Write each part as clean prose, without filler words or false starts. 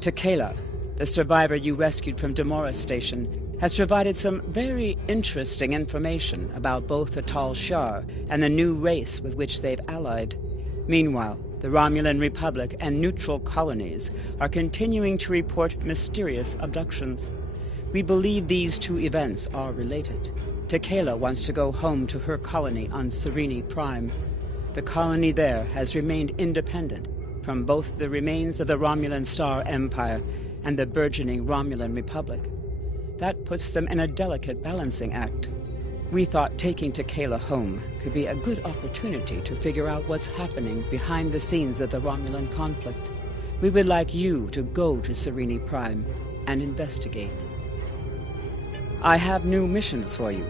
Takela, the survivor you rescued from Demora Station, has provided some very interesting information about both the Tal Shar and the new race with which they've allied. Meanwhile, the Romulan Republic and neutral colonies are continuing to report mysterious abductions. We believe these two events are related. Takela wants to go home to her colony on Serene Prime. The colony there has remained independent from both the remains of the Romulan Star Empire and the burgeoning Romulan Republic. That puts them in a delicate balancing act. We thought taking Takela home could be a good opportunity to figure out what's happening behind the scenes of the Romulan conflict. We would like you to go to Serene Prime and investigate. I have new missions for you.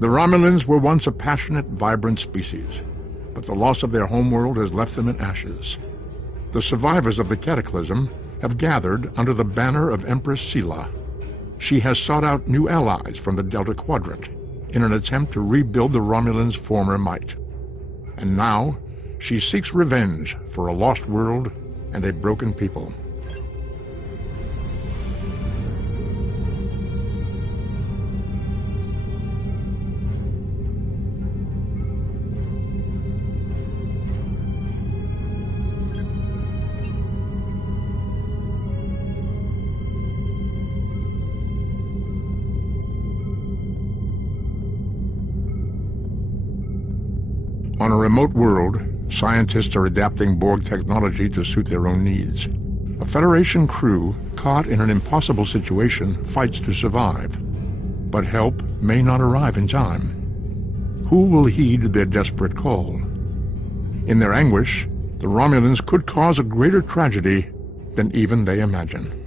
The Romulans were once a passionate, vibrant species, but the loss of their homeworld has left them in ashes. The survivors of the Cataclysm have gathered under the banner of Empress Sela. She has sought out new allies from the Delta Quadrant in an attempt to rebuild the Romulans' former might. And now, she seeks revenge for a lost world and a broken people. On a remote world, scientists are adapting Borg technology to suit their own needs. A Federation crew caught in an impossible situation fights to survive, but help may not arrive in time. Who will heed their desperate call? In their anguish, the Romulans could cause a greater tragedy than even they imagine.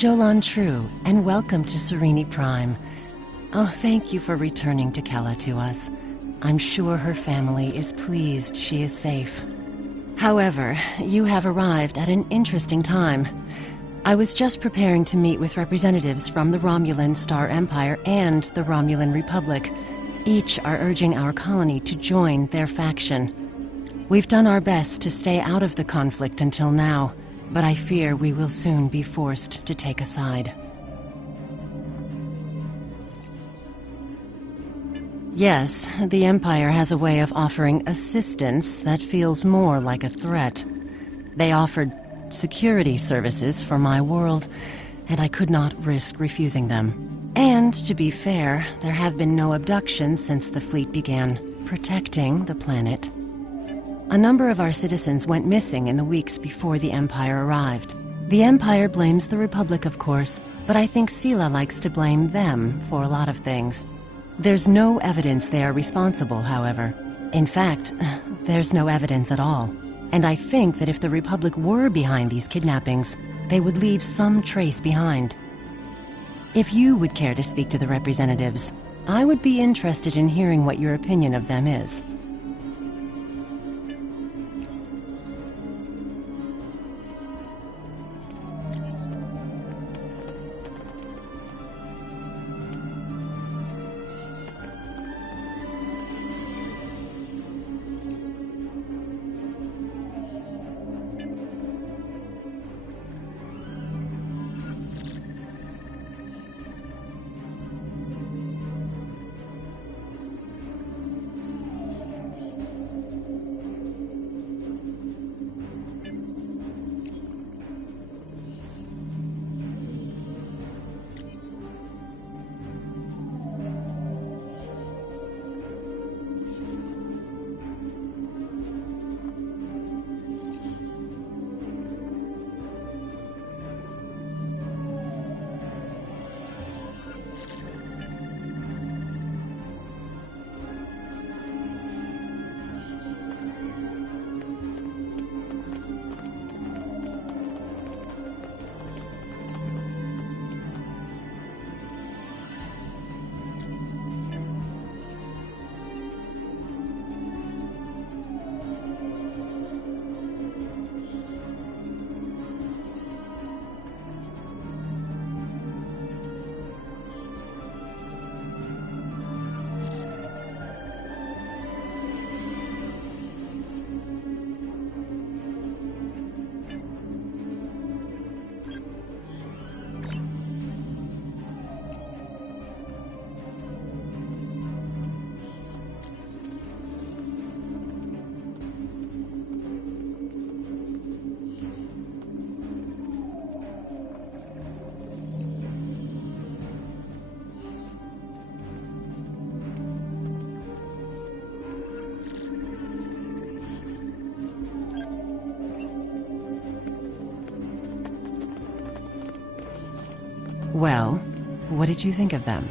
Jolan True, and welcome to Sereni Prime. Oh, thank you for returning to Kella to us. I'm sure her family is pleased she is safe. However, you have arrived at an interesting time. I was just preparing to meet with representatives from the Romulan Star Empire and the Romulan Republic. Each are urging our colony to join their faction. We've done our best to stay out of the conflict until now, but I fear we will soon be forced to take a side. Yes, the Empire has a way of offering assistance that feels more like a threat. They offered security services for my world, and I could not risk refusing them. And, to be fair, there have been no abductions since the fleet began protecting the planet. A number of our citizens went missing in the weeks before the Empire arrived. The Empire blames the Republic, of course, but I think Sela likes to blame them for a lot of things. There's no evidence they are responsible, however. In fact, there's no evidence at all. And I think that if the Republic were behind these kidnappings, they would leave some trace behind. If you would care to speak to the representatives, I would be interested in hearing what your opinion of them is. Well, what did you think of them?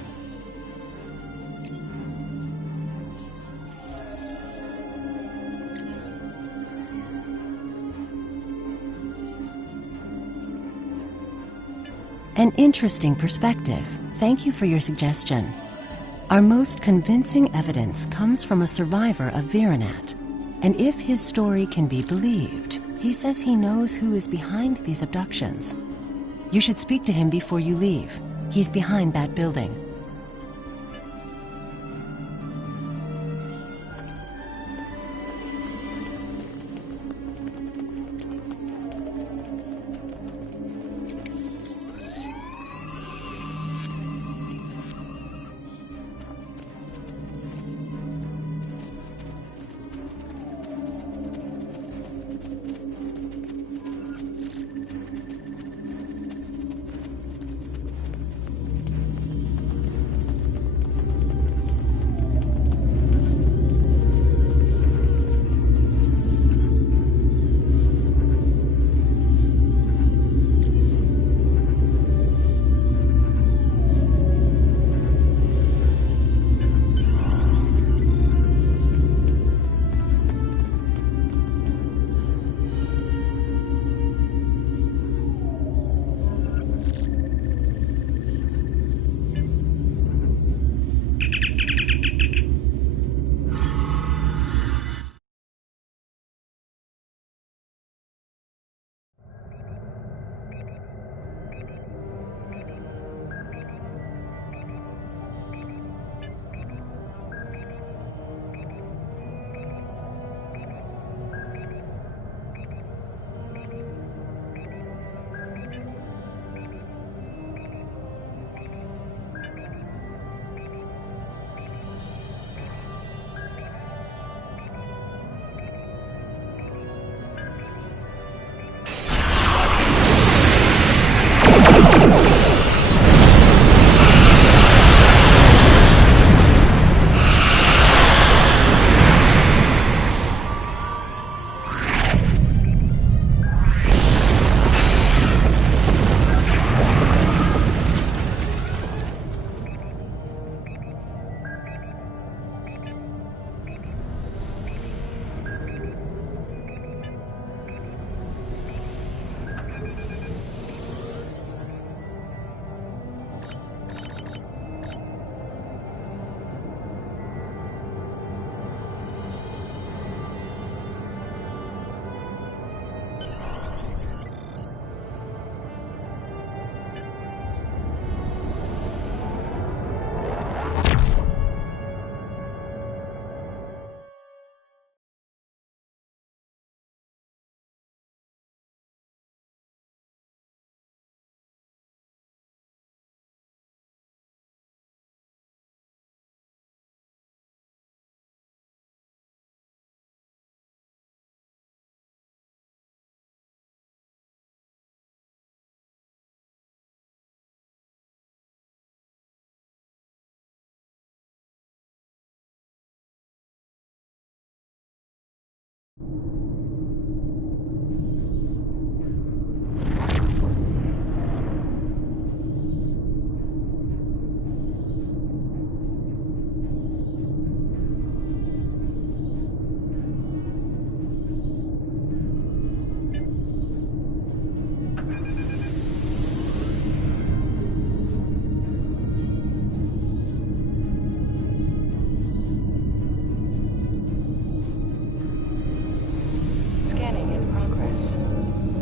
An interesting perspective. Thank you for your suggestion. Our most convincing evidence comes from a survivor of Virenat. And if his story can be believed, he says he knows who is behind these abductions. You should speak to him before you leave. He's behind that building. Scanning in progress.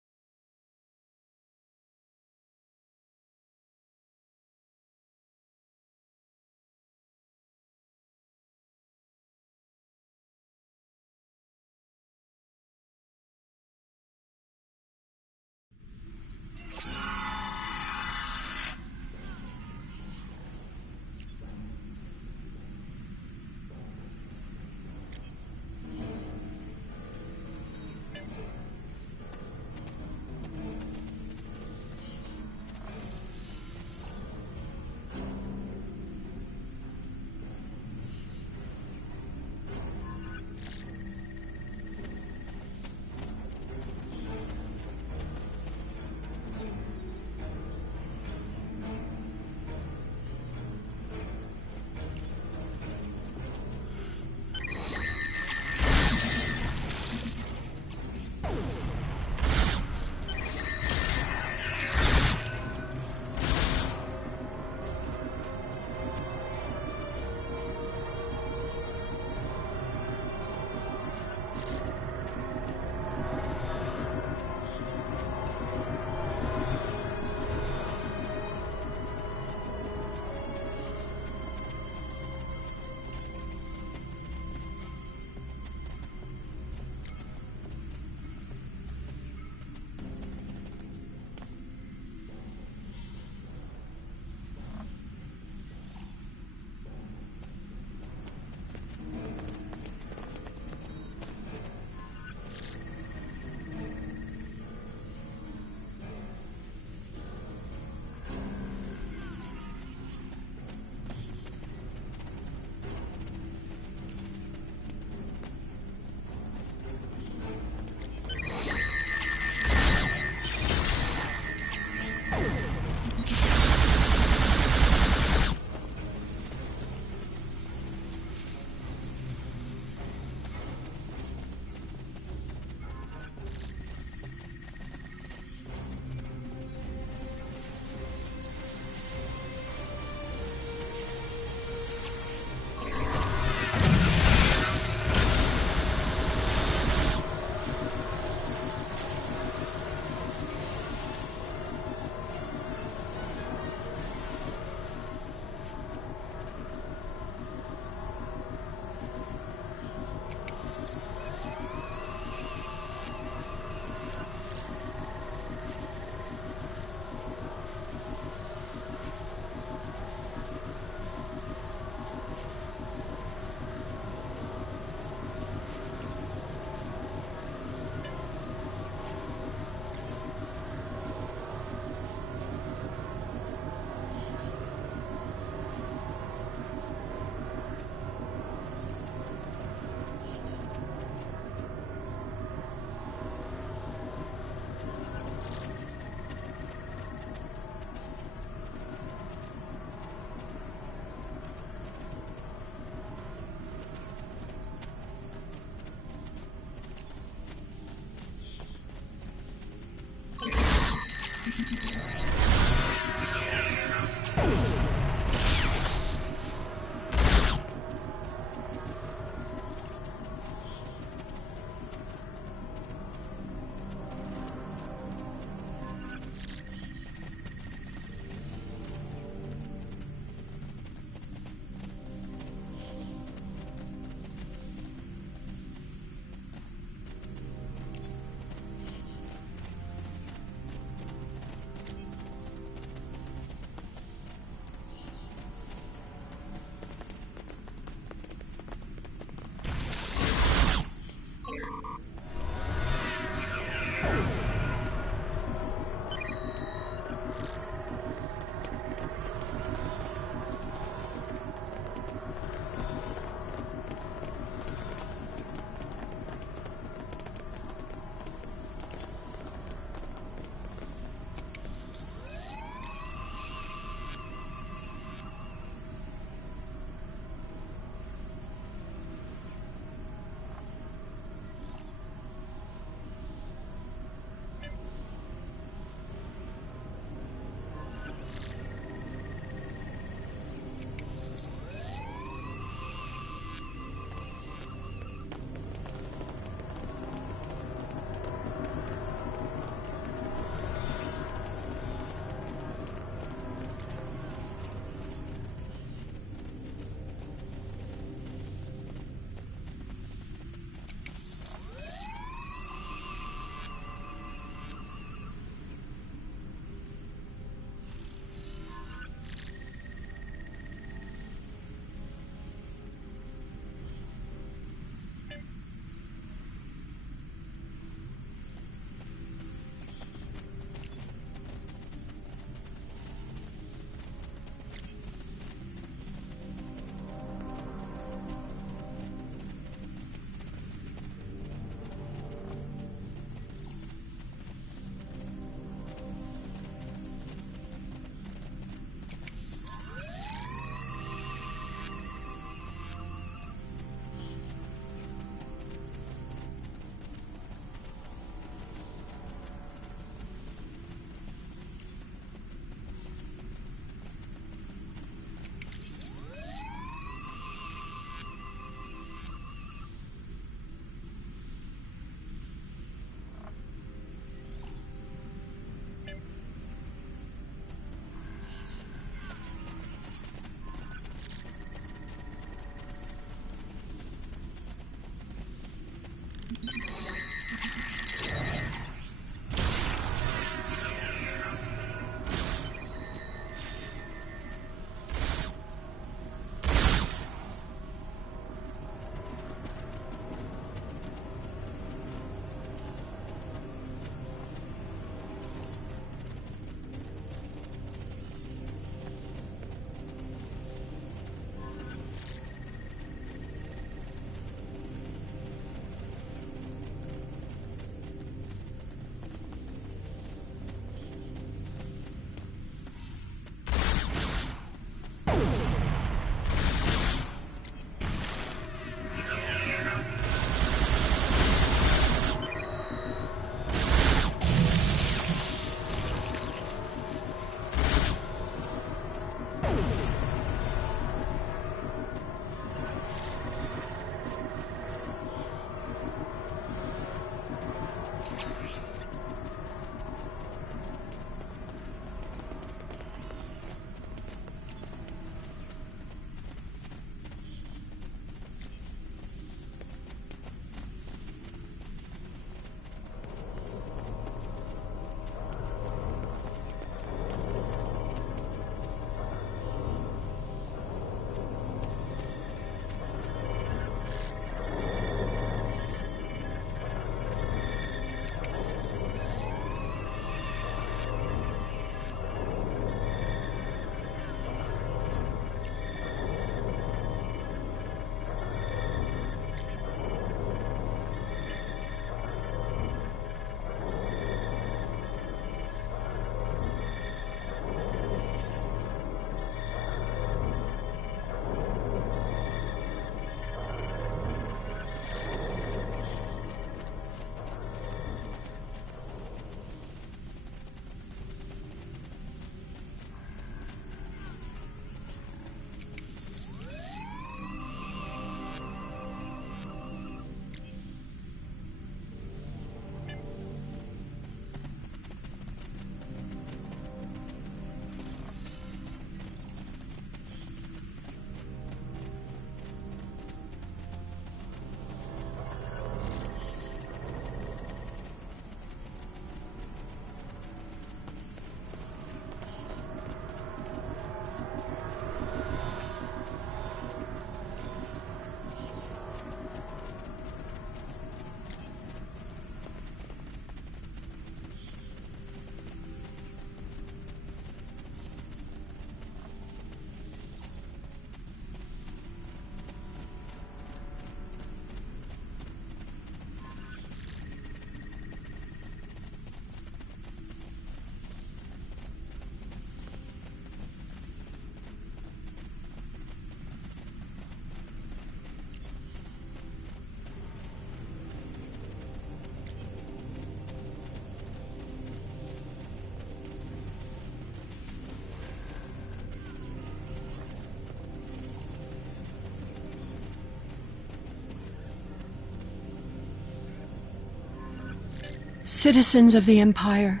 Citizens of the Empire,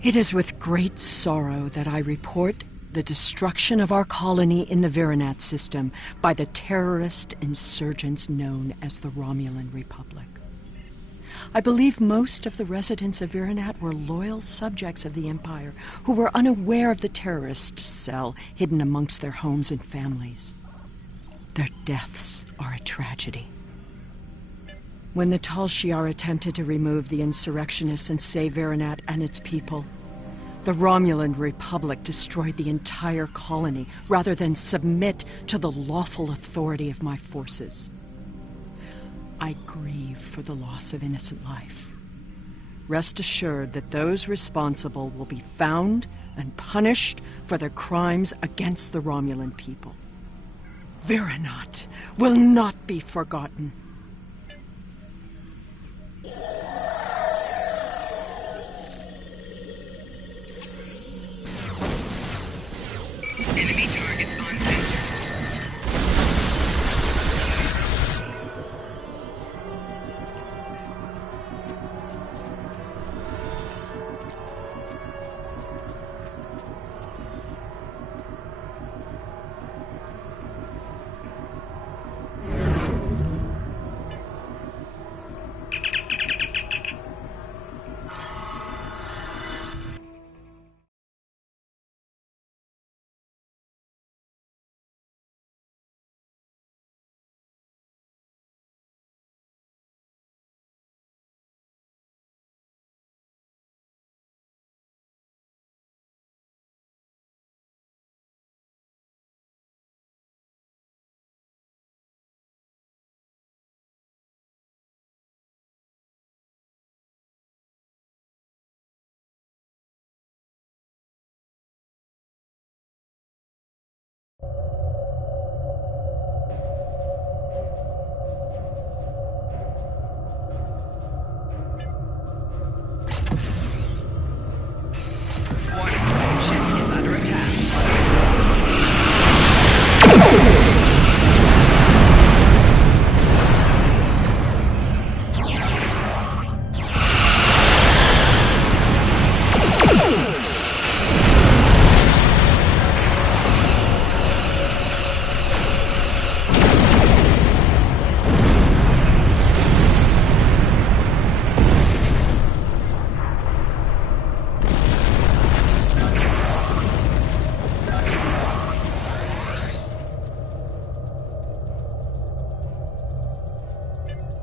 it is with great sorrow that I report the destruction of our colony in the Virinat system by the terrorist insurgents known as the Romulan Republic. I believe most of the residents of Virinat were loyal subjects of the Empire who were unaware of the terrorist cell hidden amongst their homes and families. Their deaths are a tragedy. When the Tal Shiar attempted to remove the insurrectionists and save Virinat and its people, the Romulan Republic destroyed the entire colony rather than submit to the lawful authority of my forces. I grieve for the loss of innocent life. Rest assured that those responsible will be found and punished for their crimes against the Romulan people. Virinat will not be forgotten. Enemy targets on sector.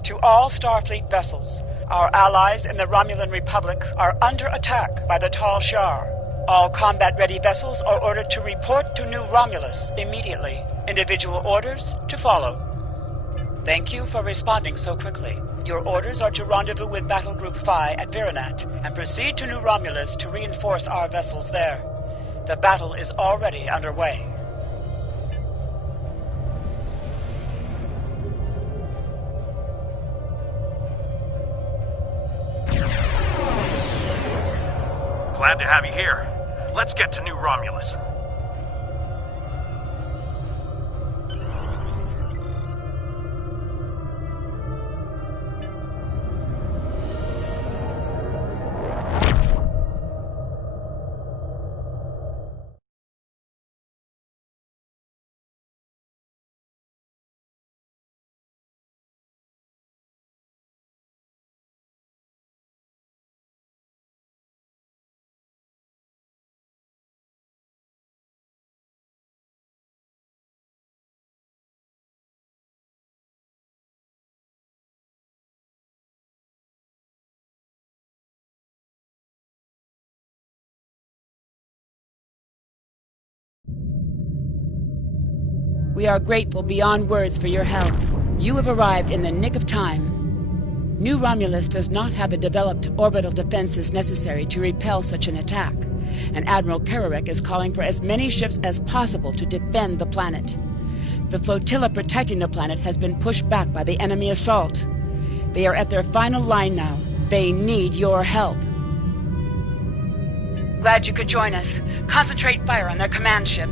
To all Starfleet vessels, our allies in the Romulan Republic are under attack by the Tal Shiar. All combat-ready vessels are ordered to report to New Romulus immediately. Individual orders to follow. Thank you for responding so quickly. Your orders are to rendezvous with Battle Group Phi at Virinat and proceed to New Romulus to reinforce our vessels there. The battle is already underway. Glad to have you here. Let's get to New Romulus. We are grateful beyond words for your help. You have arrived in the nick of time. New Romulus does not have the developed orbital defenses necessary to repel such an attack, and Admiral Kararek is calling for as many ships as possible to defend the planet. The flotilla protecting the planet has been pushed back by the enemy assault. They are at their final line now. They need your help. Glad you could join us. Concentrate fire on their command ship.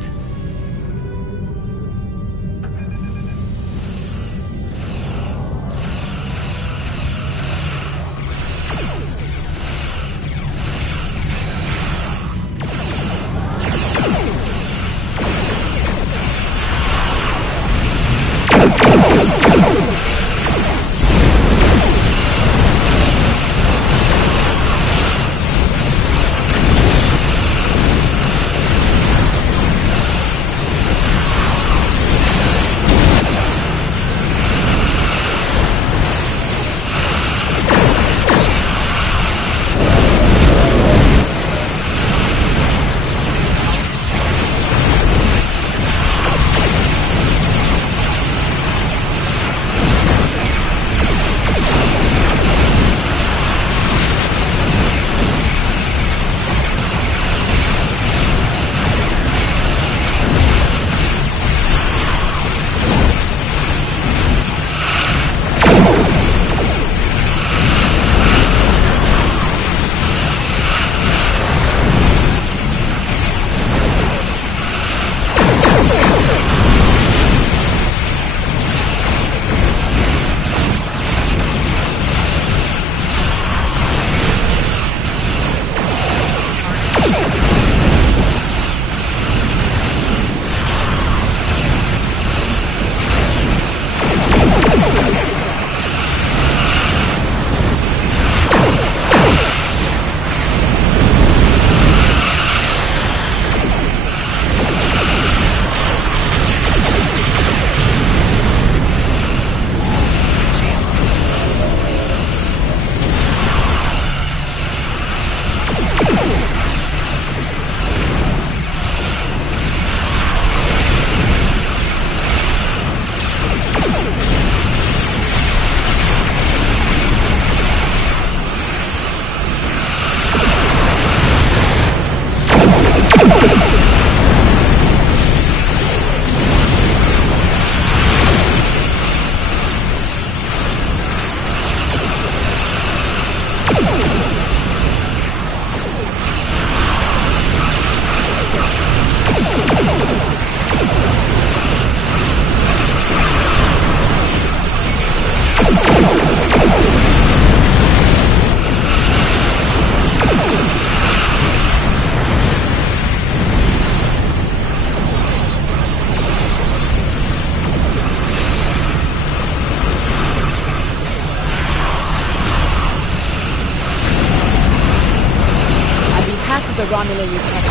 the Romulan Republic,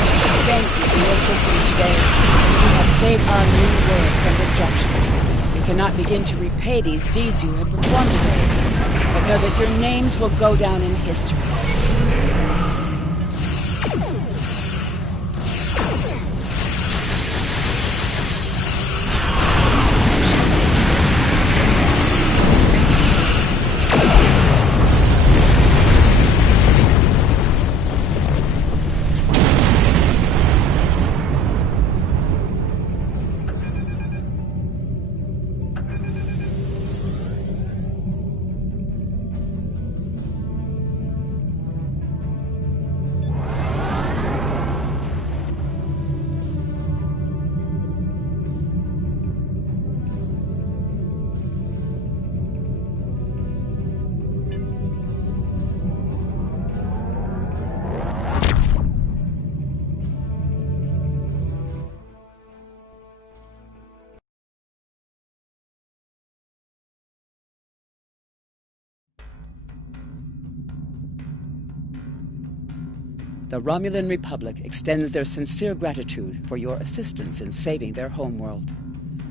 thank you for your assistance today. You have saved our new world from destruction. We cannot begin to repay these deeds you have performed today, but know that your names will go down in history. The Romulan Republic extends their sincere gratitude for your assistance in saving their homeworld.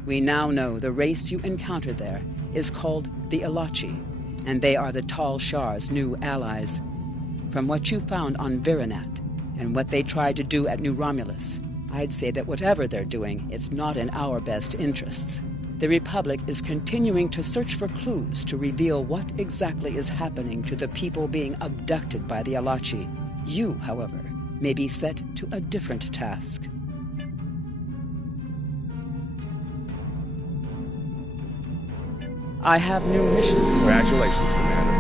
We now know the race you encountered there is called the Elachi, and they are the Tal Shar's new allies. From what you found on Virinat and what they tried to do at New Romulus, I'd say that whatever they're doing, it's not in our best interests. The Republic is continuing to search for clues to reveal what exactly is happening to the people being abducted by the Elachi. You, however, may be set to a different task. I have new missions. Congratulations, Commander.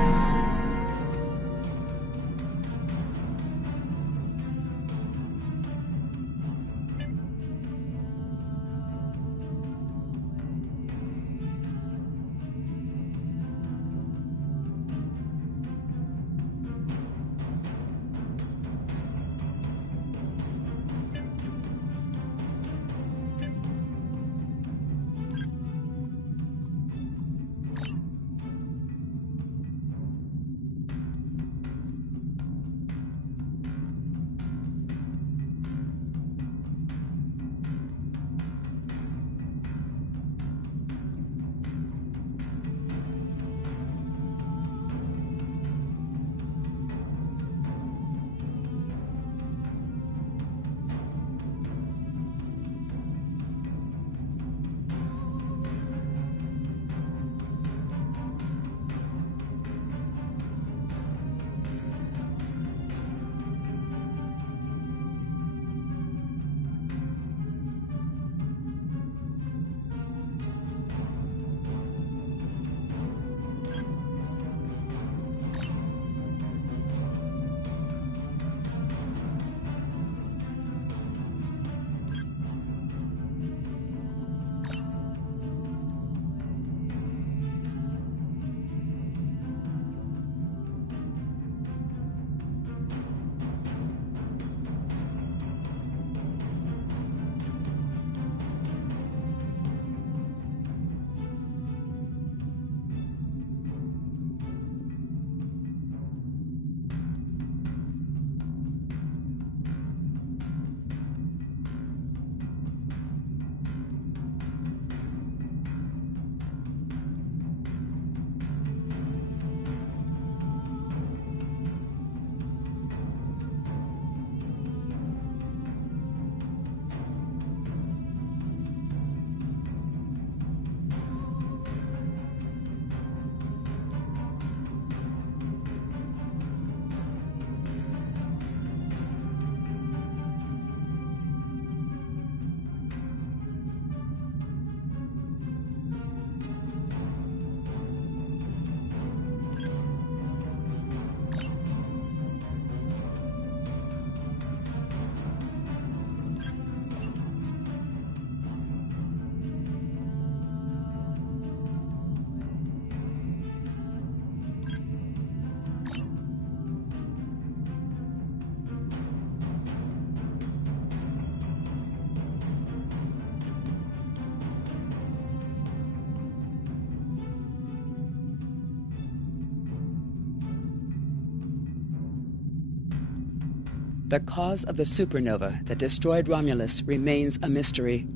The cause of the supernova that destroyed Romulus remains a mystery.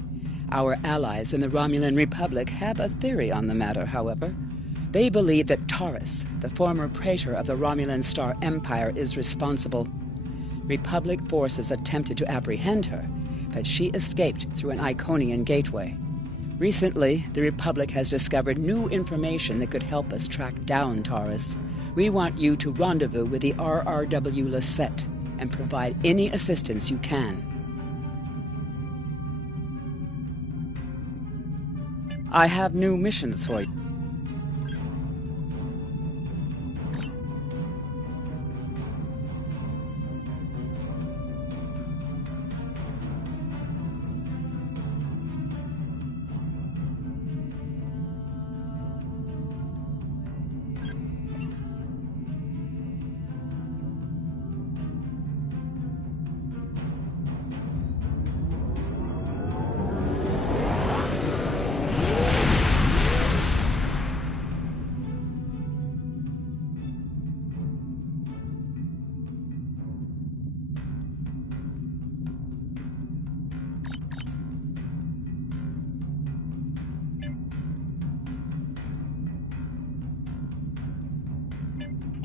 Our allies in the Romulan Republic have a theory on the matter, however. They believe that Taurus, the former praetor of the Romulan Star Empire, is responsible. Republic forces attempted to apprehend her, but she escaped through an Iconian gateway. Recently, the Republic has discovered new information that could help us track down Taurus. We want you to rendezvous with the RRW Lisette and provide any assistance you can. I have new missions for you.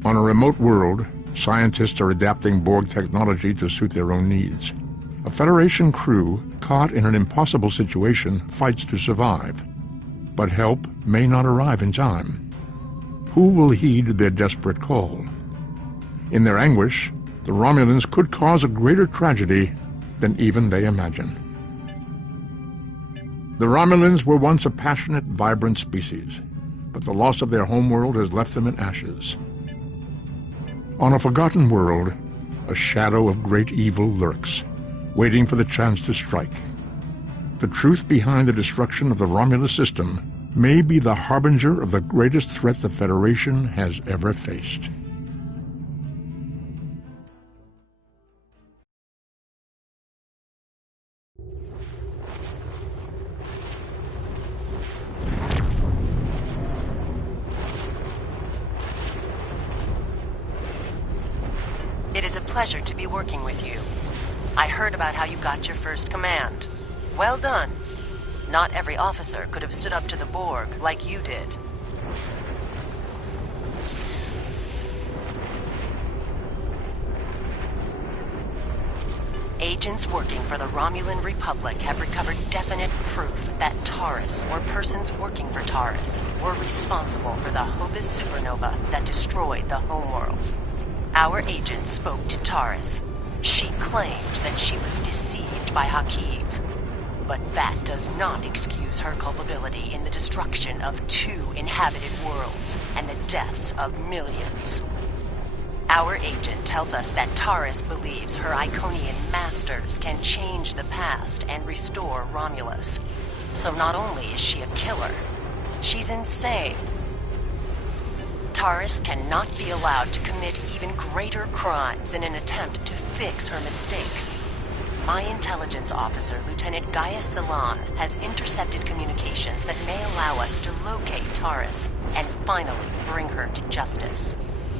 On a remote world, scientists are adapting Borg technology to suit their own needs. A Federation crew caught in an impossible situation fights to survive, but help may not arrive in time. Who will heed their desperate call? In their anguish, the Romulans could cause a greater tragedy than even they imagine. The Romulans were once a passionate, vibrant species, but the loss of their homeworld has left them in ashes. On a forgotten world, a shadow of great evil lurks, waiting for the chance to strike. The truth behind the destruction of the Romulus system may be the harbinger of the greatest threat the Federation has ever faced. It is a pleasure to be working with you. I heard about how you got your first command. Well done. Not every officer could have stood up to the Borg like you did. Agents working for the Romulan Republic have recovered definite proof that Taurus, or persons working for Taurus, were responsible for the Hobus supernova that destroyed the homeworld. Our agent spoke to Taurus. She claimed that she was deceived by Hakiv. But that does not excuse her culpability in the destruction of 2 inhabited worlds and the deaths of millions. Our agent tells us that Taurus believes her Iconian masters can change the past and restore Romulus. So not only is she a killer, she's insane. Taurus cannot be allowed to commit even greater crimes in an attempt to fix her mistake. My intelligence officer, Lieutenant Gaius Salan, has intercepted communications that may allow us to locate Taurus and finally bring her to justice.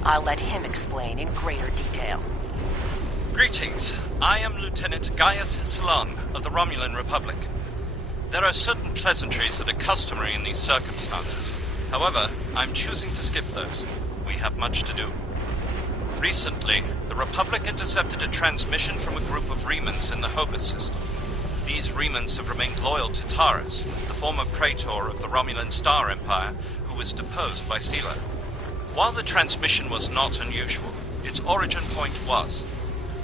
I'll let him explain in greater detail. Greetings. I am Lieutenant Gaius Salan of the Romulan Republic. There are certain pleasantries that are customary in these circumstances. However, I'm choosing to skip those. We have much to do. Recently, the Republic intercepted a transmission from a group of Remans in the Hobus system. These Remans have remained loyal to Taurus, the former praetor of the Romulan Star Empire, who was deposed by Sela. While the transmission was not unusual, its origin point was.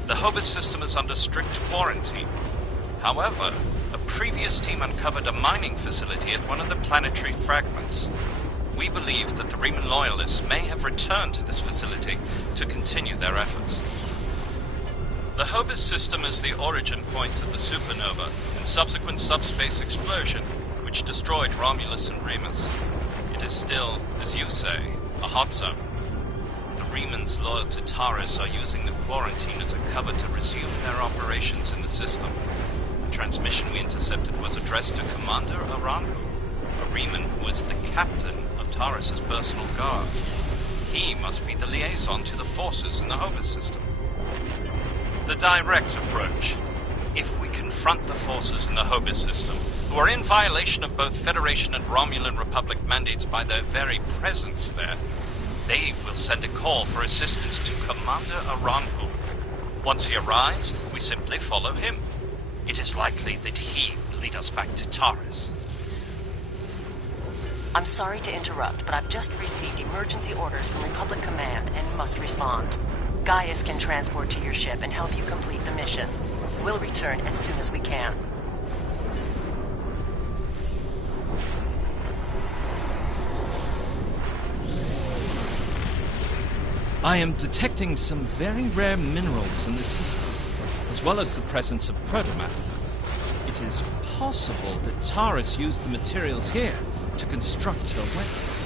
The Hobus system is under strict quarantine. However, a previous team uncovered a mining facility at one of the planetary fragments. We believe that the Reman loyalists may have returned to this facility to continue their efforts. The Hobus system is the origin point of the supernova and subsequent subspace explosion, which destroyed Romulus and Remus. It is still, as you say, a hot zone. The Remans loyal to Taurus are using the quarantine as a cover to resume their operations in the system. The transmission we intercepted was addressed to Commander Aranhu, a Reman who is the captain of Taurus's personal guard. He must be the liaison to the forces in the Hobus system. The direct approach. If we confront the forces in the Hobus system, who are in violation of both Federation and Romulan Republic mandates by their very presence there, they will send a call for assistance to Commander Aranhu. Once he arrives, we simply follow him. It is likely that he will lead us back to Taris. I'm sorry to interrupt, but I've just received emergency orders from Republic Command and must respond. Gaius can transport to your ship and help you complete the mission. We'll return as soon as we can. I am detecting some very rare minerals in the system, as well as the presence of protomatter. It is possible that Taris used the materials here to construct her weapon.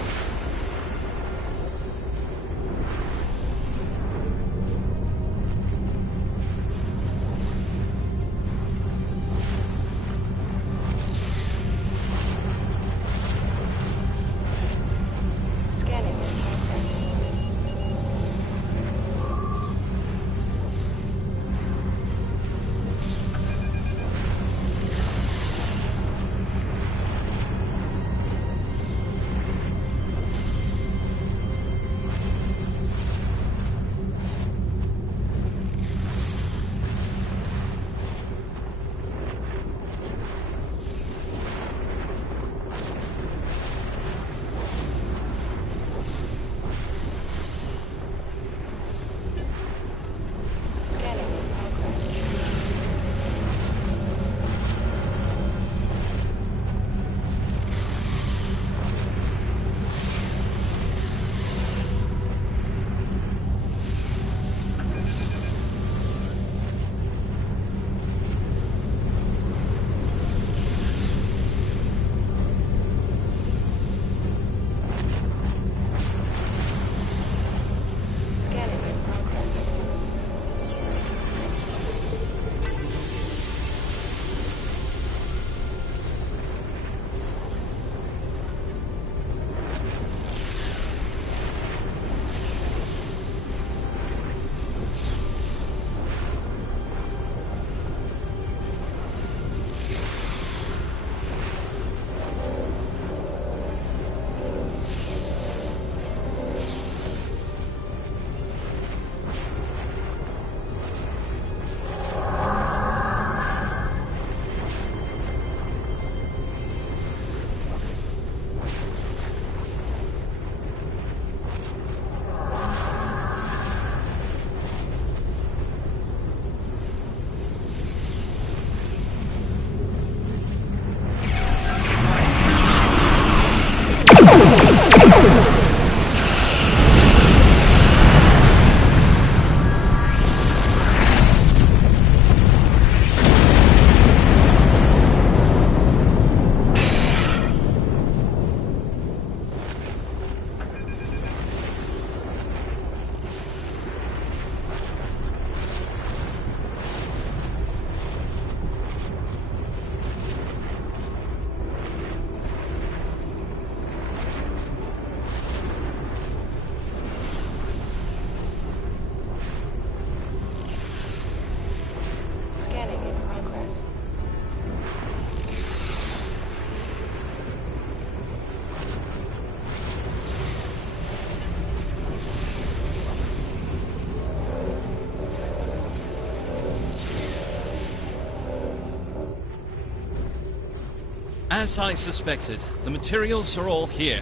As I suspected, the materials are all here.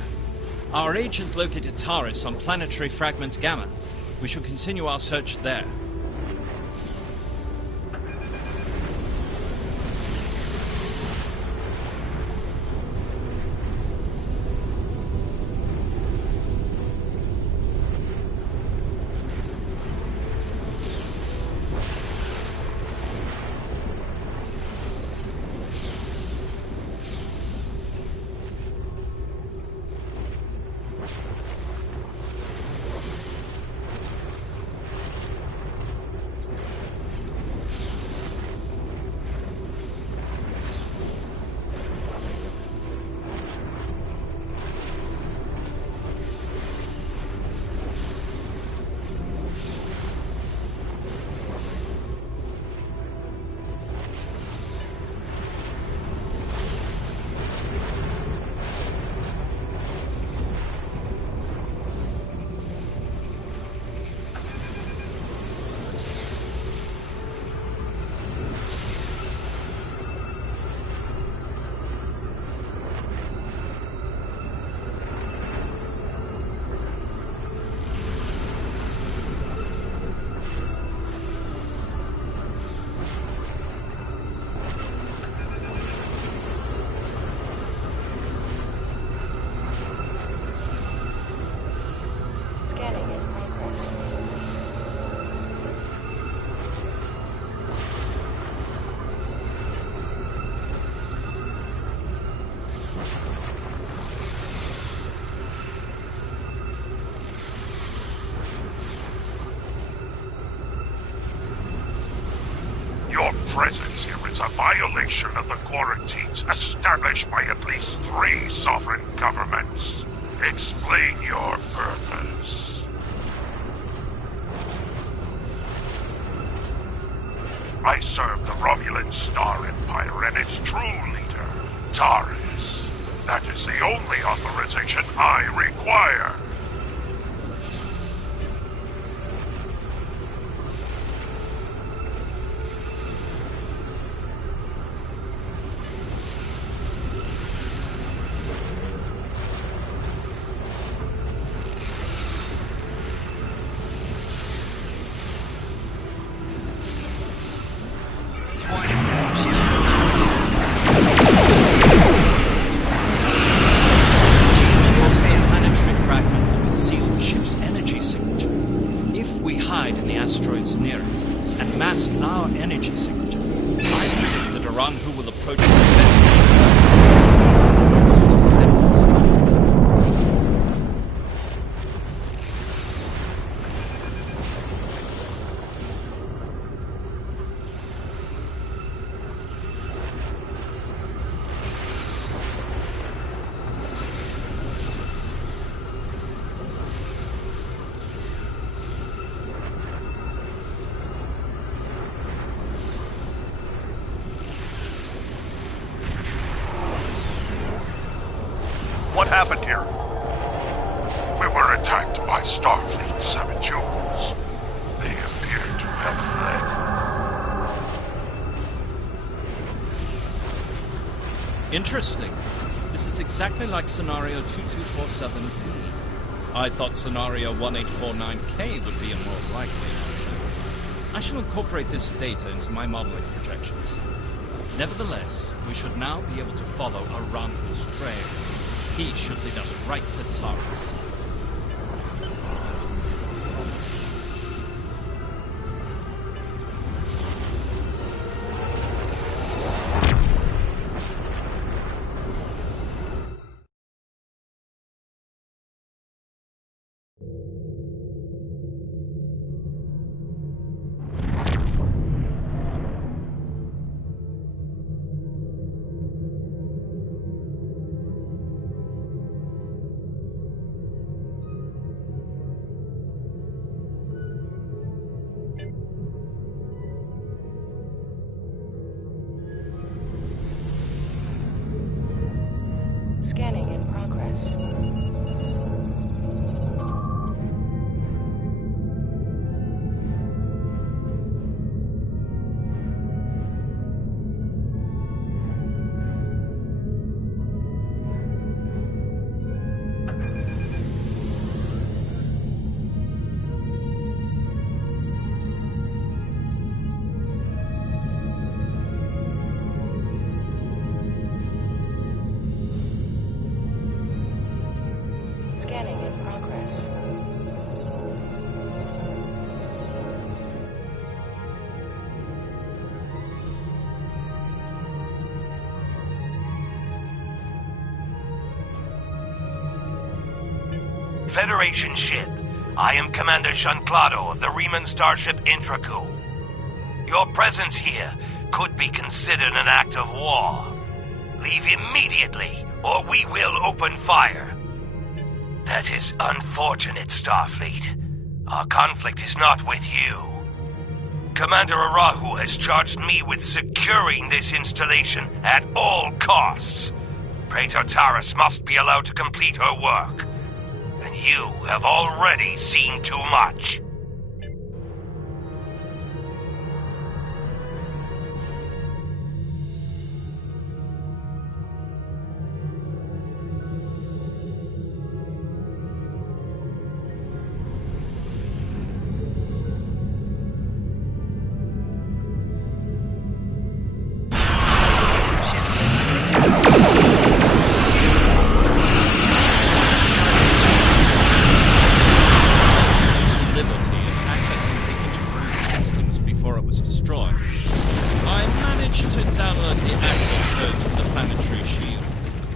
Our agent located Taris on planetary fragment Gamma. We shall continue our search there. presence here is a violation of the quarantines established by at least 3 sovereign governments. Explain your purpose. I serve the Romulan Star Empire and its true leader, Taurus. That is the only authorization I require. What happened here? We were attacked by Starfleet 7 Jewels. They appear to have fled. Interesting. This is exactly like Scenario 2247. I thought Scenario 1849K would be a more likely option. I shall incorporate this data into my modeling projections. Nevertheless, we should now be able to follow Aranhu's trail. He should lead us right to Taurus. Scanning in progress. Scanning in progress. Federation ship. I am Commander Jean-Claude of the Riemann starship Intraku. Your presence here could be considered an act of war. Leave immediately, or we will open fire. That is unfortunate, Starfleet. Our conflict is not with you. Commander Arahu has charged me with securing this installation at all costs. Praetor Taurus must be allowed to complete her work. And you have already seen too much.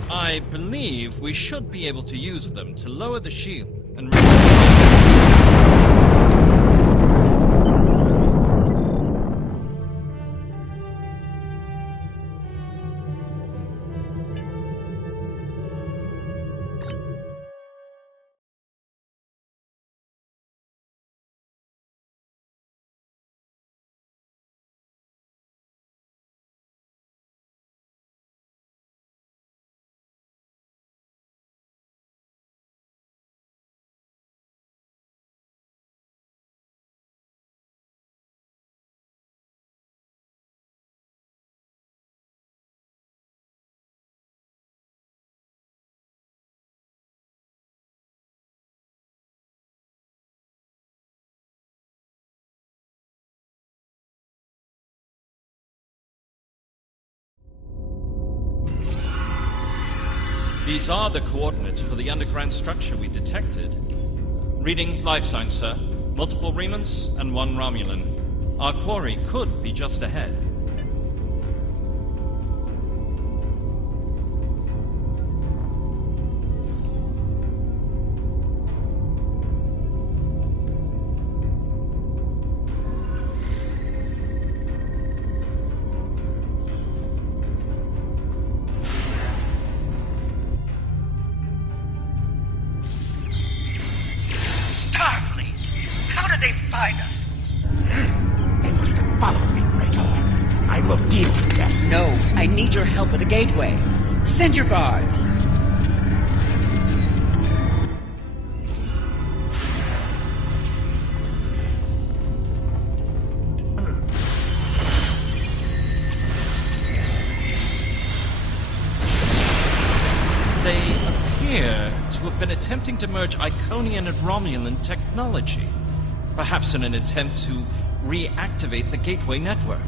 I believe we should be able to use them to lower the shield and... These are the coordinates for the underground structure we detected. Reading life signs, sir. Multiple Remans and one Romulan. Our quarry could be just ahead. I need your help at the gateway. Send your guards. They appear to have been attempting to merge Iconian and Romulan technology. Perhaps in an attempt to reactivate the gateway network.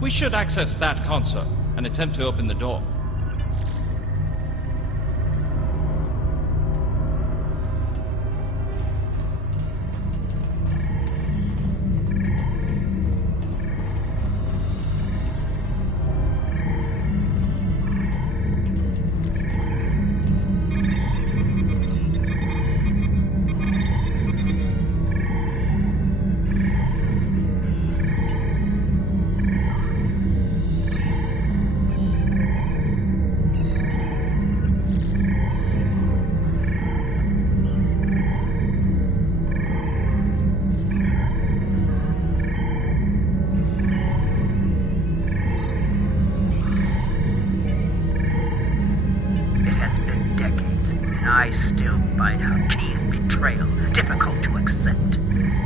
We should access that console and attempt to open the door. I still find her Key's betrayal difficult to accept.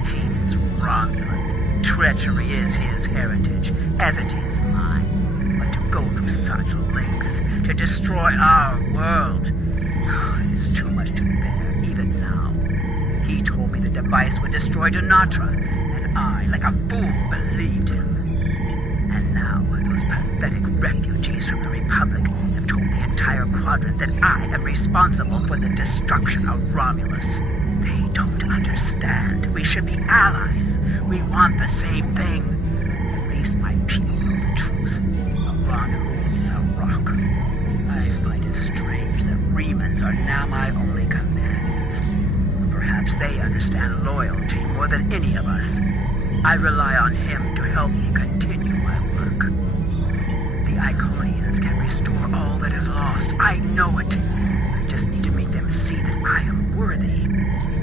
He is Romulan. Treachery is his heritage, as it is mine. But to go through such lengths to destroy our world, it is too much to bear, even now. He told me the device would destroy Donatra, and I, like a fool, believed him. And now those pathetic refugees from the Republic have told the entire quadrant that I am responsible for the destruction of Romulus. They don't understand. We should be allies. We want the same thing. At least my people know the truth. Romulan is a rock. I find it strange that Remans are now my only companions. Perhaps they understand loyalty more than any of us. I rely on him to help me continue my work. The Iconians can restore all that is lost. I know it. I just need to make them see that I am worthy.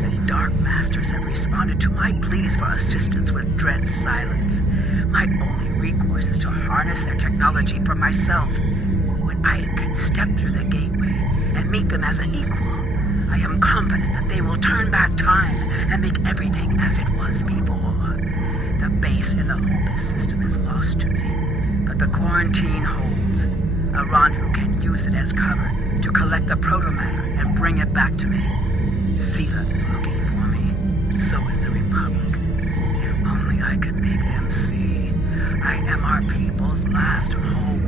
The Dark Masters have responded to my pleas for assistance with dread silence. My only recourse is to harness their technology for myself. When I can step through the gateway and meet them as an equal, I am confident that they will turn back time and make everything as it was before. The base in the Opus system is lost to me, but the quarantine holds. A Ranhu can use it as cover to collect the protomatter and bring it back to me. Sela is looking for me. So is the Republic. If only I could make them see. I am our people's last hope.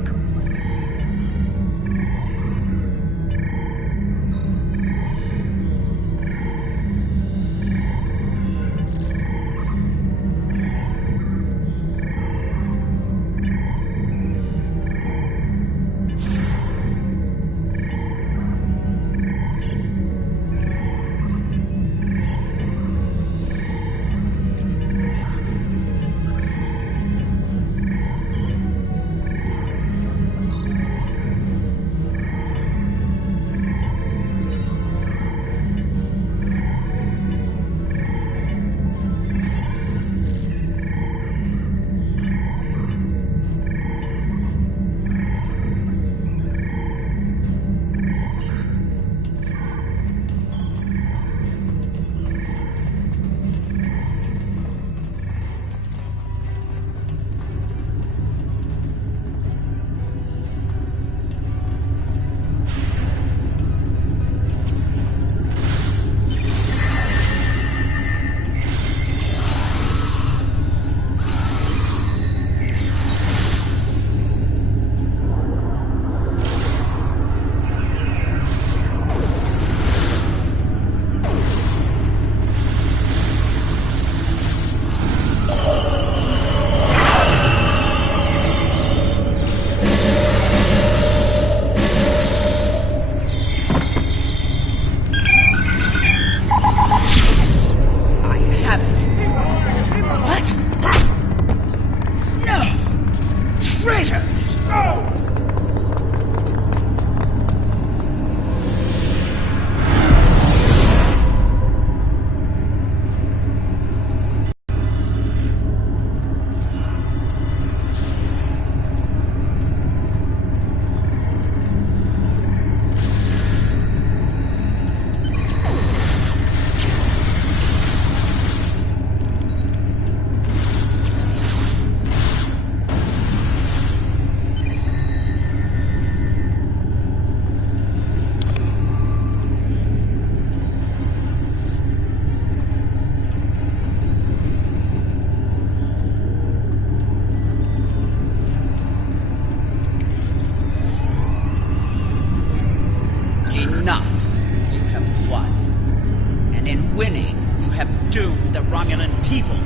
And in winning, you have doomed the Romulan people.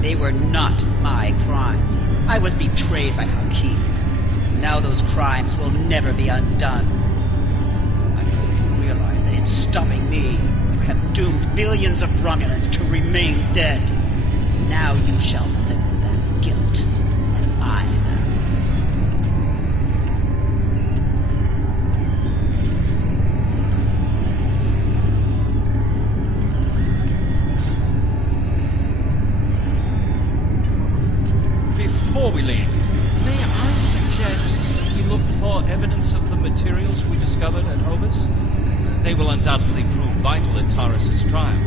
They were not my crimes. I was betrayed by Hakim. Now those crimes will never be undone. I hope you realize that in stopping me, you have doomed billions of Romulans to remain dead. Now you shall live with that guilt, as I have. Before we leave, may I suggest we look for evidence of the materials we discovered at Hobus? They will undoubtedly prove vital in Taurus's trial.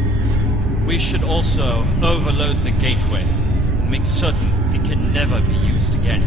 We should also overload the gateway, make certain it can never be used again.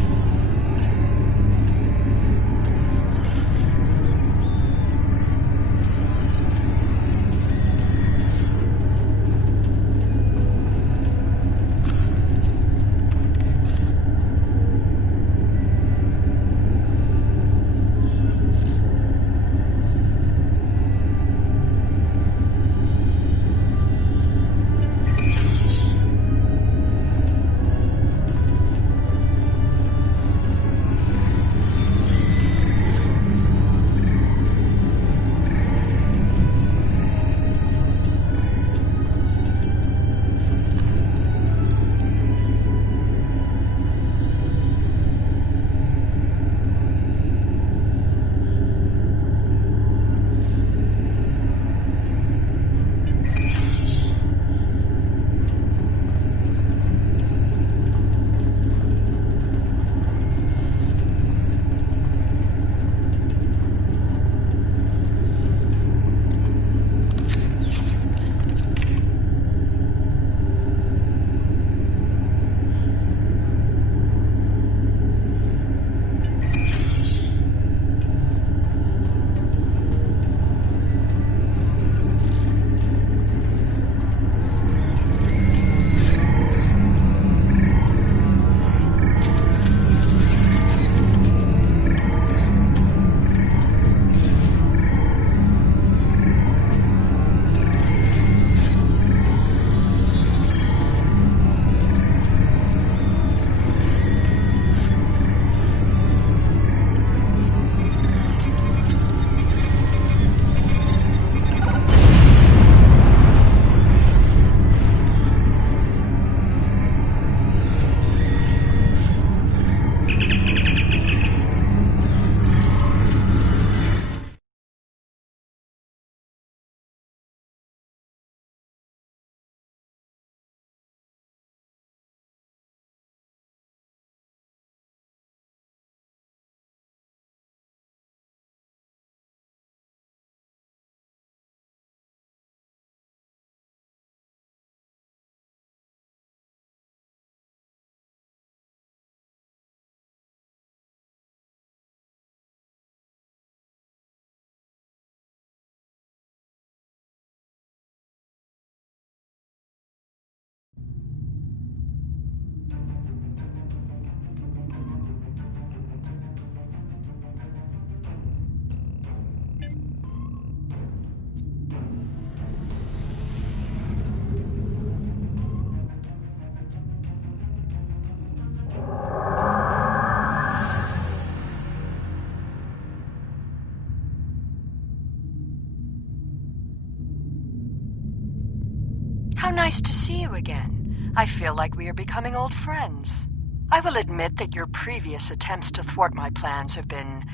How nice to see you again. I feel like we are becoming old friends. I will admit that your previous attempts to thwart my plans have been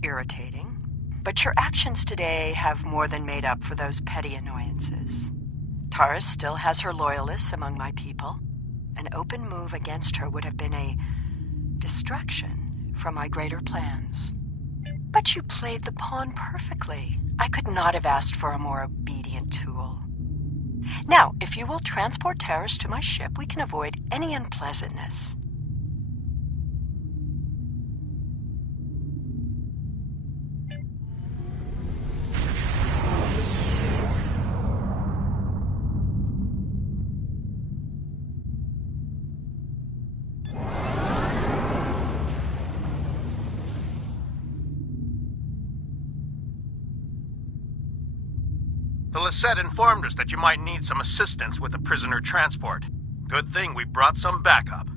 irritating, but your actions today have more than made up for those petty annoyances. Taurus still has her loyalists among my people. An open move against her would have been a distraction from my greater plans. But you played the pawn perfectly. I could not have asked for a more obedient tool. Now, if you will transport Taurus to my ship, we can avoid any unpleasantness. The Lisette informed us that you might need some assistance with the prisoner transport. Good thing we brought some backup.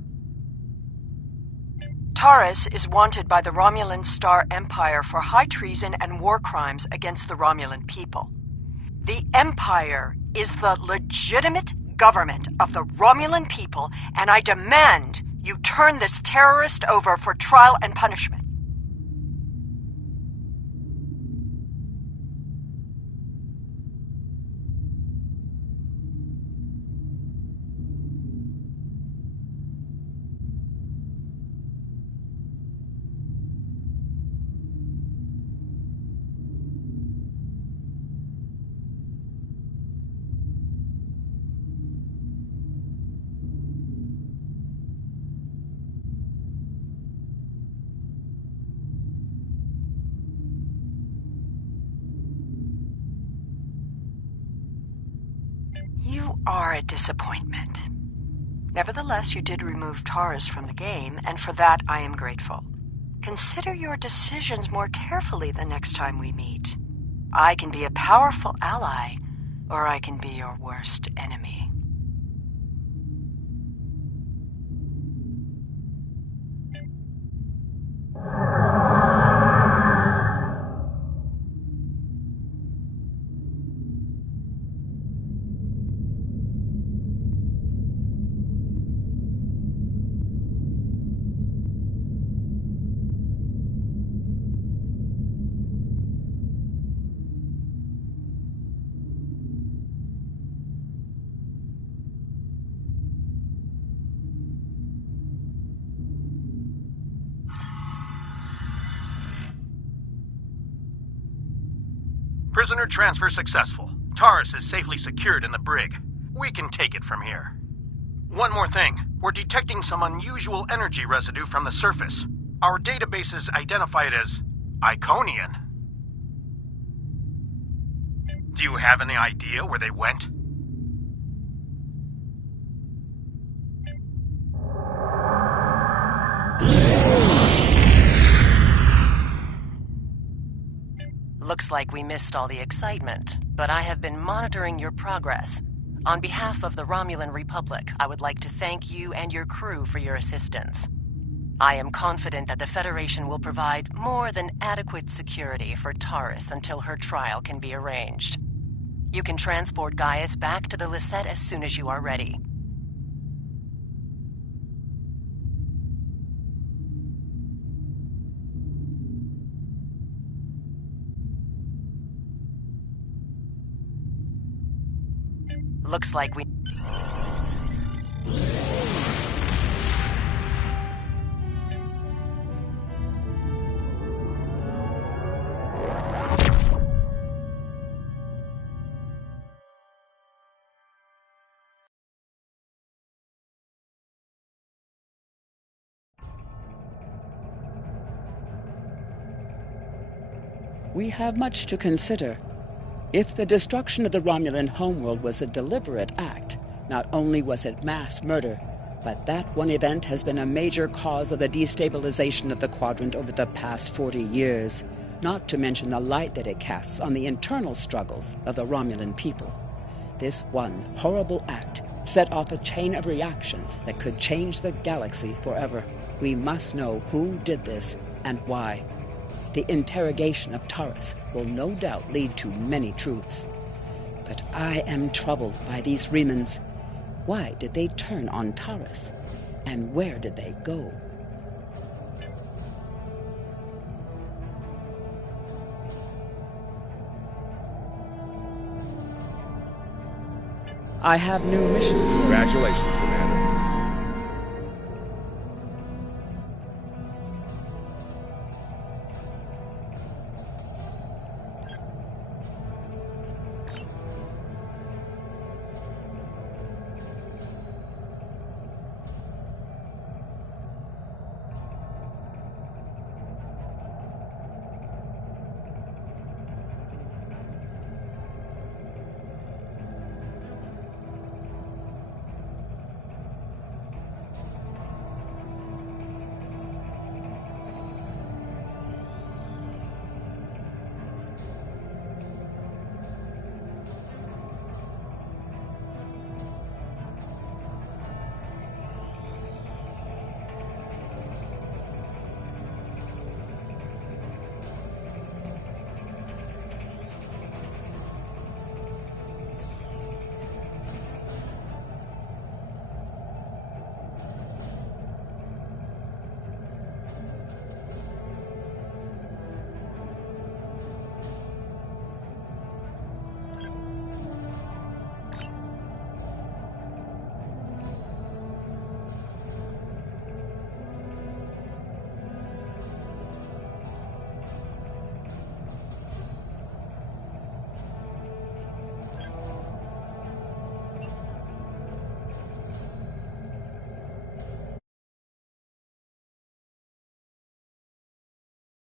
Taurus is wanted by the Romulan Star Empire for high treason and war crimes against the Romulan people. The Empire is the legitimate government of the Romulan people, and I demand you turn this terrorist over for trial and punishment. You are a disappointment. Nevertheless, you did remove Taurus from the game, and for that I am grateful. Consider your decisions more carefully the next time we meet. I can be a powerful ally, or I can be your worst enemy. Prisoner transfer successful. Taurus is safely secured in the brig. We can take it from here. One more thing. We're detecting some unusual energy residue from the surface. Our databases identify it as Iconian. Do you have any idea where they went? Looks like we missed all the excitement, but I have been monitoring your progress. On behalf of the Romulan Republic, I would like to thank you and your crew for your assistance. I am confident that the Federation will provide more than adequate security for Taurus until her trial can be arranged. You can transport Gaius back to the Lisette as soon as you are ready. Looks like we... We have much to consider. If the destruction of the Romulan homeworld was a deliberate act, not only was it mass murder, but that one event has been a major cause of the destabilization of the Quadrant over the past 40 years, not to mention the light that it casts on the internal struggles of the Romulan people. This one horrible act set off a chain of reactions that could change the galaxy forever. We must know who did this and why. The interrogation of Taurus will no doubt lead to many truths. But I am troubled by these Remans. Why did they turn on Taurus? And where did they go? I have new missions. Congratulations, Commander.